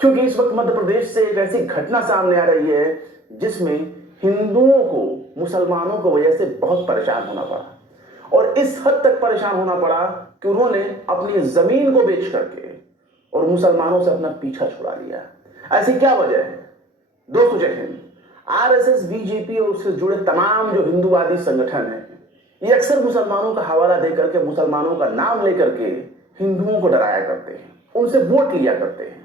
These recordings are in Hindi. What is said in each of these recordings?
क्योंकि इस वक्त मध्य प्रदेश से एक ऐसी घटना सामने आ रही है जिसमें हिंदुओं को मुसलमानों की वजह से बहुत परेशान होना पड़ा, और इस हद तक परेशान होना पड़ा कि उन्होंने अपनी जमीन को बेच करके और मुसलमानों से अपना पीछा छुड़ा लिया। ऐसी क्या वजह है दोस्तों? जय हिंद। आरएसएस, बीजेपी और उससे जुड़े तमाम जो हिंदूवादी संगठन हैं, ये अक्सर मुसलमानों का हवाला देकर के, मुसलमानों का नाम लेकर के हिंदुओं को डराया करते हैं, उनसे वोट लिया करते हैं,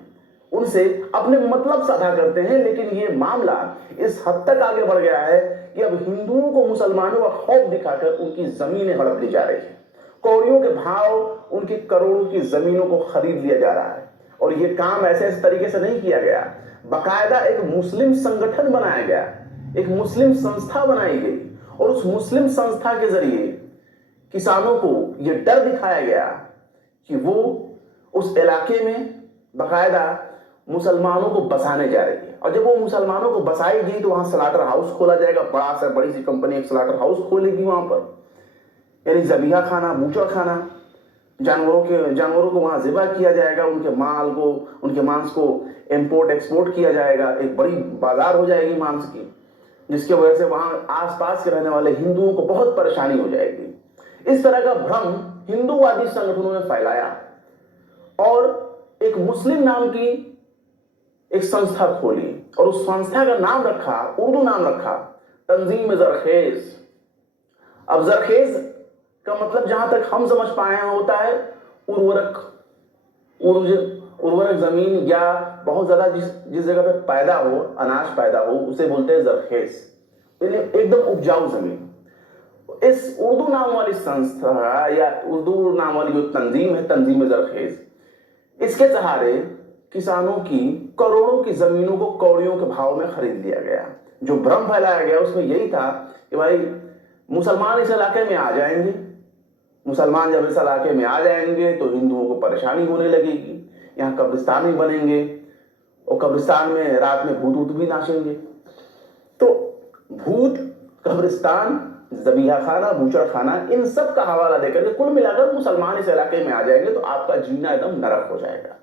उनसे अपने मतलब साझा करते हैं। लेकिन ये मामला इस हद तक आगे बढ़ गया है कि अब हिंदुओं को मुसलमानों का खौफ दिखाकर उनकी जमीनें हड़प ली जा रही है। कौड़ियों के भाव उनकी करोड़ों की जमीनों को खरीद लिया जा रहा है। और ये काम ऐसे तरीके से नहीं किया गया, बाकायदा एक मुस्लिम संगठन बनाया गया, एक मुस्लिम संस्था बनाई गई, और उस मुस्लिम संस्था के जरिए किसानों को यह डर दिखाया गया कि वो उस इलाके में बाकायदा मुसलमानों को बसाने जा रही है। और जब वो मुसलमानों को बसाएगी तो वहां स्लाटर हाउस खोला जाएगा, बड़ी सी कंपनी एक स्लाटर हाउस खोलेगी वहां पर, यानी जबीहा खाना, बूचड़ खाना, जानवरों को वहां ज़िबा किया जाएगा, उनके मांस को इंपोर्ट एक्सपोर्ट किया जाएगा। एक बड़ी बाजार हो जाएगी मांस की, जिसकी वजह से वहां आसपास के रहने वाले हिंदुओं को बहुत परेशानी हो जाएगी। इस तरह का भ्रम हिंदूवादी संगठनों ने फैलाया और एक मुस्लिम नाम की एक संस्था खोली, और उस संस्था का नाम रखा, उर्दू नाम रखा, तंजीम जरखेज। अब जरखेज का मतलब जहां तक हम समझ पाए हैं होता है उर्वरक जमीन, या बहुत ज्यादा जिस जगह पे पैदा हो, अनाज पैदा हो, उसे बोलते हैं जरखेज, एकदम उपजाऊ जमीन। इस उर्दू नाम वाली संस्था या उर्दू नाम वाली जो तंजीम है, तंजीम जरखेज, इसके सहारे किसानों की करोड़ों की जमीनों को कौड़ियों के भाव में खरीद लिया गया। जो भ्रम फैलाया गया उसमें यही था कि भाई मुसलमान इस इलाके में आ जाएंगे, मुसलमान जब इस इलाके में आ जाएंगे तो हिंदुओं को परेशानी होने लगेगी, यहाँ कब्रिस्तान भी बनेंगे, और कब्रिस्तान में रात में भूत भी नाचेंगे। तो भूत, कब्रिस्तान, जबीहा खाना, बूचड़ खाना, इन सब का हवाला देकर के कुल मिलाकर मुसलमान इस इलाके में आ जाएंगे तो आपका जीना एकदम नरक हो जाएगा।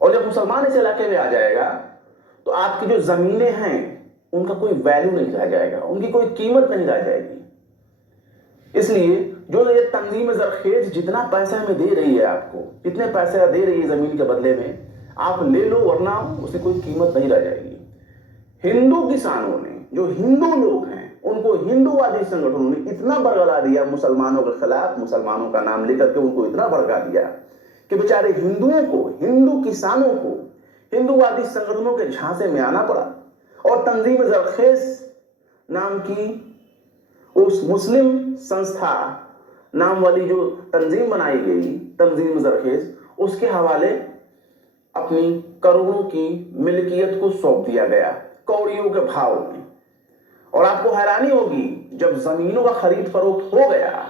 और जब मुसलमान इस इलाके में आ जाएगा तो आपकी जो जमीनें हैं उनका कोई वैल्यू नहीं रह जाएगा, उनकी कोई कीमत नहीं रह जाएगी। इसलिए जो ये तंजीम जरखेज जितना पैसा में दे रही है, आपको जितने पैसे दे रही है जमीन के बदले में, आप ले लो, वरना उसकी कोई कीमत नहीं रह जाएगी। हिंदू किसानों ने, जो हिंदू लोग हैं, उनको हिंदूवादी संगठनों ने इतना बरगला दिया मुसलमानों के खिलाफ, मुसलमानों का नाम लेकर के उनको इतना भड़का दिया कि बेचारे हिंदुओं को, हिंदू किसानों को हिंदूवादी संगठनों के झांसे में आना पड़ा। और तंजीम जरखेज नाम की उस मुस्लिम संस्था नाम वाली जो तंजीम बनाई गई, तंजीम जरखेज, उसके हवाले अपनी करोड़ों की मिल्कियत को सौंप दिया गया कौड़ियों के भाव में। और आपको हैरानी होगी, जब जमीनों का खरीद फरोख्त हो गया,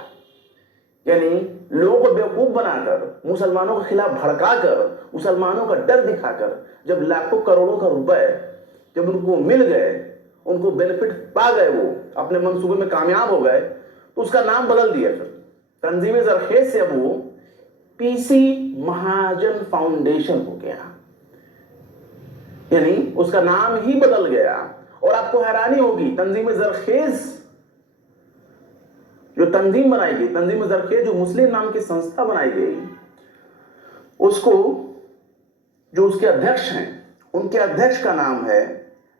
यानी लोगों को बेवकूफ बनाकर, मुसलमानों के खिलाफ भड़काकर, मुसलमानों का डर दिखाकर, जब लाखों करोड़ों का रुपए जब उनको मिल गए, उनको बेनिफिट पा गए, वो अपने मंसूबे में कामयाब हो गए, तो उसका नाम बदल दिया। फिर तंजीम जरखेज से वो पीसी महाजन फाउंडेशन हो गया, यानी उसका नाम ही बदल गया। और आपको हैरानी होगी, तंजीम जरखेज जो तंजीम बनाई गई, तंजीम जरखेज जो मुस्लिम नाम की संस्था बनाई गई, उसको जो उसके अध्यक्ष हैं, उनके अध्यक्ष का नाम है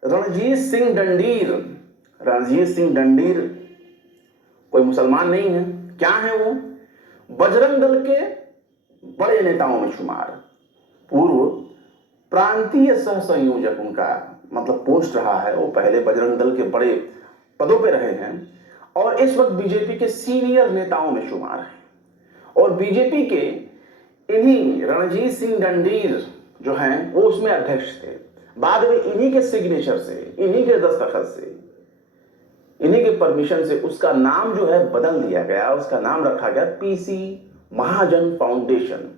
रणजीत सिंह डंडीर। रणजीत सिंह डंडीर कोई मुसलमान नहीं है। क्या है वो? बजरंग दल के बड़े नेताओं में शुमार, पूर्व प्रांतीय सह संयोजक उनका मतलब पोस्ट रहा है। वो पहले बजरंग दल के बड़े पदों पे रहे हैं और इस वक्त बीजेपी के सीनियर नेताओं में शुमार है। और बीजेपी के इन्हीं रणजीत सिंह डंडीर जो हैं वो उसमें अध्यक्ष थे। बाद में इन्हीं के सिग्नेचर से, इन्हीं के दस्तखत से, इन्हीं के परमिशन से उसका नाम जो है बदल दिया गया। उसका नाम रखा गया पीसी महाजन फाउंडेशन।